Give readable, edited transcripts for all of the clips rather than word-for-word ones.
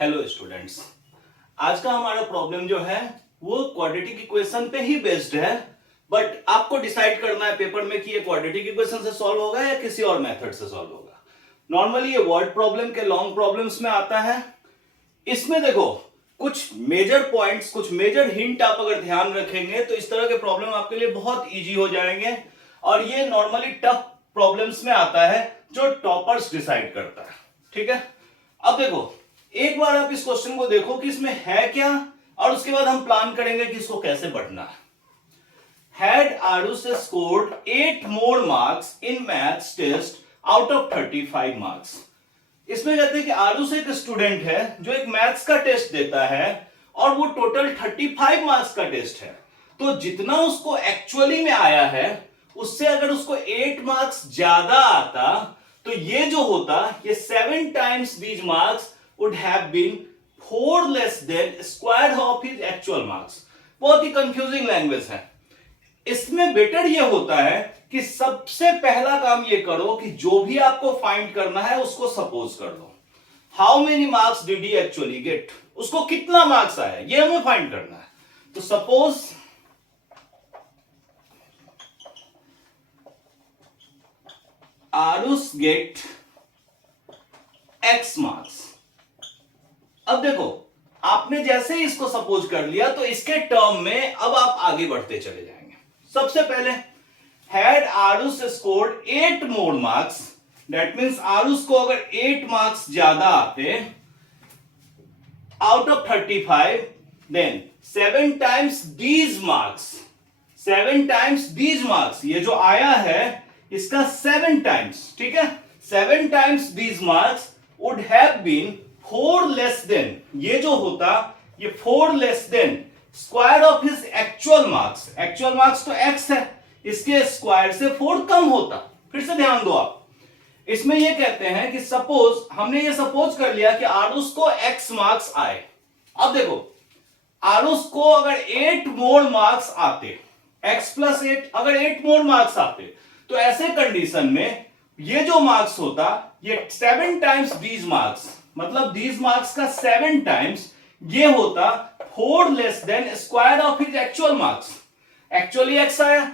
Hello students, आज का हमारा प्रॉब्लम जो है वो क्वाड्रेटिक इक्वेशन पे ही बेस्ड है। बट आपको डिसाइड करना है पेपर में कि ये क्वाड्रेटिक इक्वेशन से सॉल्व होगा या किसी और मेथड से सॉल्व होगा। नॉर्मली ये वर्ड प्रॉब्लम के लॉन्ग प्रॉब्लम्स में आता है। इसमें देखो कुछ मेजर पॉइंट्स, कुछ मेजर हिंट आप अगर ध्यान रखेंगे तो इस तरह के प्रॉब्लम आपके लिए बहुत इजी हो जाएंगे। और ये नॉर्मली टफ प्रॉब्लम्स में आता है जो टॉपर्स डिसाइड करता है। ठीक है, अब देखो एक बार आप इस क्वेश्चन को देखो कि इसमें है क्या, और उसके बाद हम प्लान करेंगे कि इसको कैसे बढ़ना है। Had Arus scored 8 more marks in maths test out of 35 marks। इसमें कहते हैं कि आरुष एक स्टूडेंट है जो एक मैथ्स का टेस्ट देता है और वो टोटल 35 मार्क्स का टेस्ट है। तो जितना उसको एक्चुअली में आया है उससे अगर उसको 8 मार्क्स ज्यादा आता तो ये जो होता, ये 7 times these marks would have been 4 less than square of his actual marks। बहुत ही कंफ्यूजिंग लैंग्वेज है। इसमें बेटर ये होता है कि सबसे पहला काम ये करो कि जो भी आपको फाइंड करना है उसको सपोज कर लो। How many marks did he actually get, उसको कितना मार्क्स आया ये हमें फाइंड करना है। तो suppose Aarush get x marks. अब देखो आपने जैसे ही इसको सपोज कर लिया तो इसके टर्म में अब आप आगे बढ़ते चले जाएंगे। सबसे पहले had Aarush scored 8 more marks, that means Aarush को अगर 8 मार्क्स ज्यादा आते out of 35, then 7 times these marks, 7 times these marks, ये जो आया है इसका 7 times, ठीक है, 7 times these marks would have been 4 less than, ये जो होता ये 4 less than square of his actual marks. Actual marks तो x है, इसके स्क्वायर से 4 कम होता। फिर से ध्यान दो आप, इसमें ये कहते हैं कि सपोज हमने ये सपोज कर लिया कि आरुष को x मार्क्स आए। अब देखो आरुष को अगर 8 मोर मार्क्स आते, x प्लस 8 अगर 8 मोर मार्क्स आते तो ऐसे कंडीशन में ये जो मार्क्स होता ये 7 टाइम्स दीज मार्क्स, मतलब दीज मार्क्स का 7 टाइम्स ये होता 4 less than square of his actual marks. Actually x आया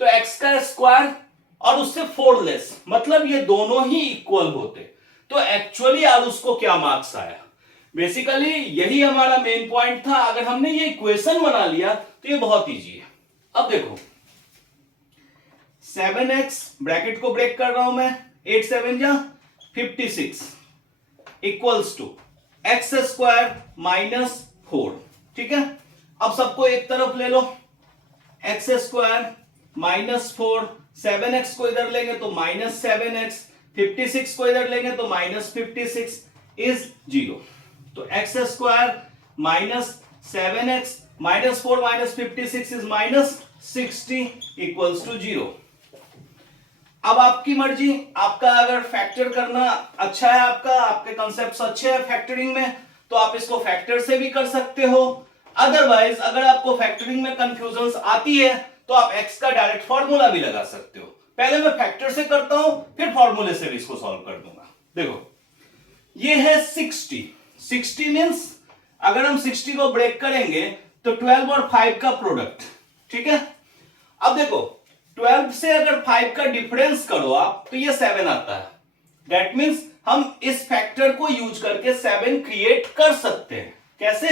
तो x का स्क्वायर और उससे 4 लेस, मतलब ये दोनों ही इक्वल होते। तो एक्चुअली आरुष को क्या मार्क्स आया, बेसिकली यही हमारा मेन पॉइंट था। अगर हमने ये इक्वेशन बना लिया तो ये बहुत इजी है। अब देखो 7x ब्रैकेट को ब्रेक कर रहा हूं मैं, 8 7 जा 56 equals to x square minus 4। ठीक है, अब सबको एक तरफ ले लो, एक्स स्क्वायर माइनस 4, 7x को इधर लेंगे तो माइनस 7x, 56 को इधर लेंगे तो माइनस 56 इज 0। तो x square minus 7x minus 4 minus 56 is minus 60 equals to 0। अब आपकी मर्जी, आपका अगर फैक्टर करना अच्छा है, आपके कॉन्सेप्ट्स अच्छे हैं फैक्टरिंग में तो आप इसको फैक्टर से भी कर सकते हो। अदरवाइज अगर आपको फैक्टरिंग में कंफ्यूजन्स आती है तो आप x का डायरेक्ट फॉर्मूला भी लगा सकते हो। पहले मैं फैक्टर से करता हूं फिर फॉर्मूले से भी इसको सॉल्व कर दूंगा। देखो ये है 60, 60 मींस अगर हम 60 को ब्रेक करेंगे तो 12 और 5 का प्रोडक्ट। ठीक है, अब देखो 12 से अगर 5 का डिफरेंस करो आप तो ये 7 आता है। दैट मींस हम इस फैक्टर को यूज करके 7 क्रिएट कर सकते हैं। कैसे,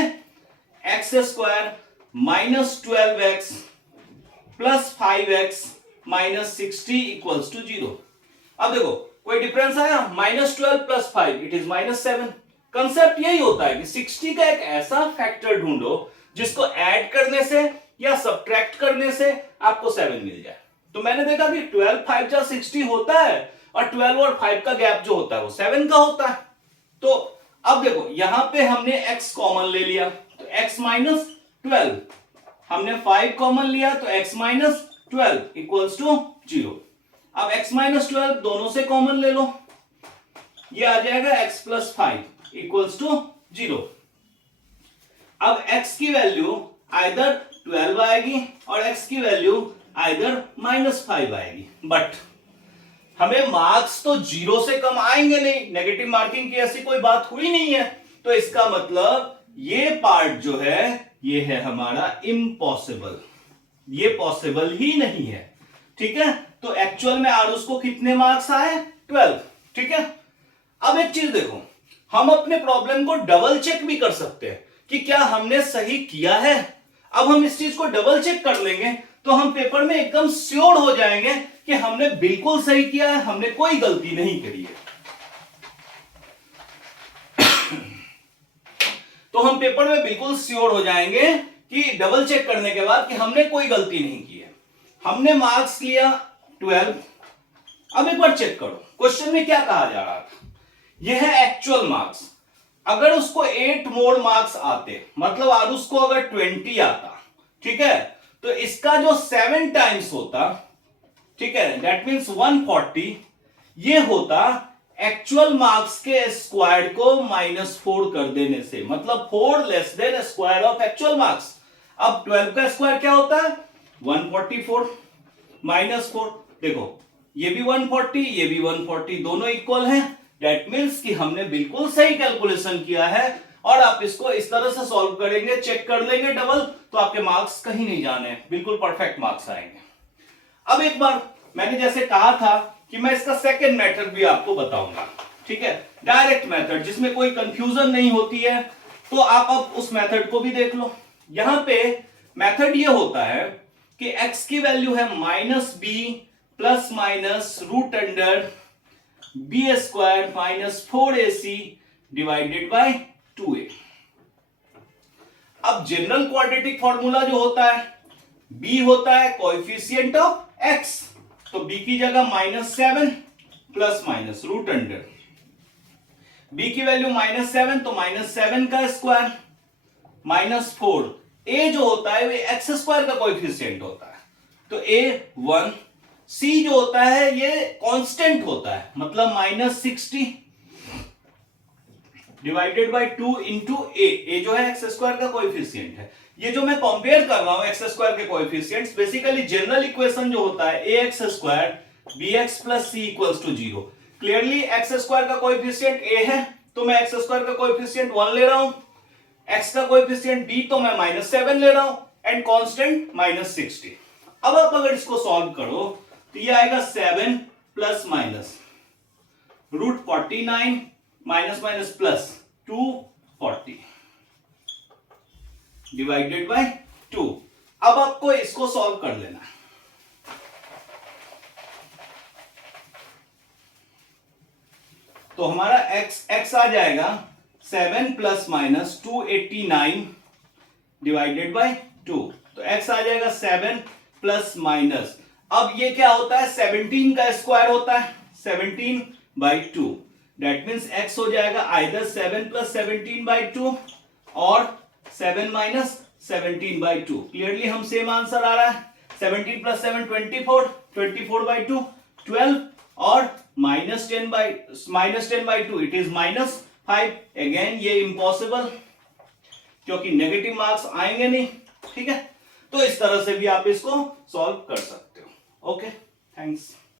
x square minus 12x plus 5x minus 60 equals to 0। अब देखो कोई डिफरेंस आया, minus 12 plus 5 it is minus 7। Concept यही होता है कि 60 का एक ऐसा फैक्टर ढूंढो जिसको ऐड करने से या सब्ट्रैक्ट करने से आपको 7 मिल जाए। तो मैंने देखा कि 12 5 जा 60 होता है और 12 और 5 का गैप जो होता है वो 7 का होता है। तो अब देखो यहां पे हमने x कॉमन ले लिया तो x माइनस 12, हमने 5 कॉमन लिया तो x माइनस 12 इक्वल्स टू 0। अब x माइनस 12 दोनों से कॉमन ले लो, ये आ जाएगा x प्लस 5 इक्वल्स टू 0। अब x की वैल्यू आइदर 12 आएगी और x की वैल्यू आइदर माइनस 5 आएगी। बट हमें मार्क्स तो 0 से कम आएंगे नहीं, नेगेटिव मार्किंग की ऐसी कोई बात हुई नहीं है। तो इसका मतलब ये पार्ट जो है ये है हमारा इम्पॉसिबल, ये पॉसिबल ही नहीं है। ठीक है, तो एक्चुअल में आरुष को कितने मार्क्स आए? 12। ठीक है, अब एक चीज देखो, हम अपने प्रॉब्लम को डबल चेक भी कर सकते हैं कि क्या हमने सही किया है। अब हम इस चीज को डबल चेक कर लेंगे तो हम पेपर में एकदम श्योर हो जाएंगे कि हमने बिल्कुल सही किया है, हमने कोई गलती नहीं करी है। तो हम पेपर में बिल्कुल श्योर हो जाएंगे कि डबल चेक करने के बाद कि हमने कोई गलती नहीं की है। हमने मार्क्स लिया 12। अब एक बार चेक करो क्वेश्चन में क्या कहा जा रहा था। यह है एक्चुअल मार्क्स। अगर उसको 8 मोर मार्क्स आते, मतलब आरुष को अगर 20 आता, ठीक है, तो इसका जो 7 टाइम्स होता, ठीक है, दैट मीन्स 140, ये होता एक्चुअल मार्क्स के स्क्वायर को -4 कर देने से, मतलब 4 less than square of actual marks. अब 12 का स्क्वायर क्या होता है? 144 -4। देखो ये भी 140, ये भी 140, दोनों इक्वल हैं। दैट मीन्स कि हमने बिल्कुल सही कैलकुलेशन किया है। और आप इसको इस तरह से सॉल्व करेंगे, चेक कर लेंगे डबल, तो आपके मार्क्स कहीं नहीं जाने, बिल्कुल परफेक्ट मार्क्स आएंगे। अब एक बार मैंने जैसे कहा था कि मैं इसका सेकंड मेथड भी आपको बताऊंगा, ठीक है, डायरेक्ट मेथड जिसमें कोई कंफ्यूजन नहीं होती है। तो आप अब उस मेथड को भी देख लो। यहां पे मेथड ये होता है कि x की वैल्यू है -b plus minus root under b square minus 4ac divided by 2a। अब जनरल क्वाड्रेटिक फॉर्मूला जो होता है, b होता है कोएफिशिएंट ऑफ x, तो b की जगह -7 plus minus root under, b की वैल्यू -7 तो -7 का स्क्वायर -4, a जो होता है वो x स्क्वायर का कोएफिशिएंट होता है, तो a 1, c जो होता है ये कांस्टेंट होता है, मतलब -60 डिवाइडेड बाय 2 इंटू a जो है एक्स स्क्वायर का कोएफिशिएंट है। ये जो मैं कंपेयर कर रहा हूं एक्स स्क्वायर के कोएफिशिएंट्स, बेसिकली जनरल इक्वेशन जो होता है ax square bx plus c equals to 0। Clearly x square का कोएफिशिएंट a है तो मैं एक्स स्क्वायर का कोएफिशिएंट 1 ले रहा हूं, x का कोएफिशिएंट b तो मैं -7 ले रहा हूं, एंड कांस्टेंट -60। अब आप अगर इसको सॉल्व करो तो ये आएगा 7 plus minus root 49 minus minus plus 240 divided by 2। अब आपको इसको सॉल्व कर लेना है। तो हमारा x आ जाएगा 7 प्लस माइनस 289 डिवाइडेड बाय 2, तो x आ जाएगा 7 प्लस माइनस, अब ये क्या होता है 17 का स्क्वायर होता है 17 बाई 2, दैट मीन्स x हो जाएगा आइदर 7 प्लस 17 बाई 2 और 7 माइनस 17 बाई 2। क्लियरली हम सेम आंसर आ रहा है, 17 प्लस 7 24, 24 बाई 2 12 और -10 बाई 2 इट इज -5। अगेन ये इम्पॉसिबल क्योंकि नेगेटिव मार्क्स आएंगे नहीं, ठीक है। तो इस तरह से भी आप इसको सॉल्व कर सकते हो। Okay, thanks.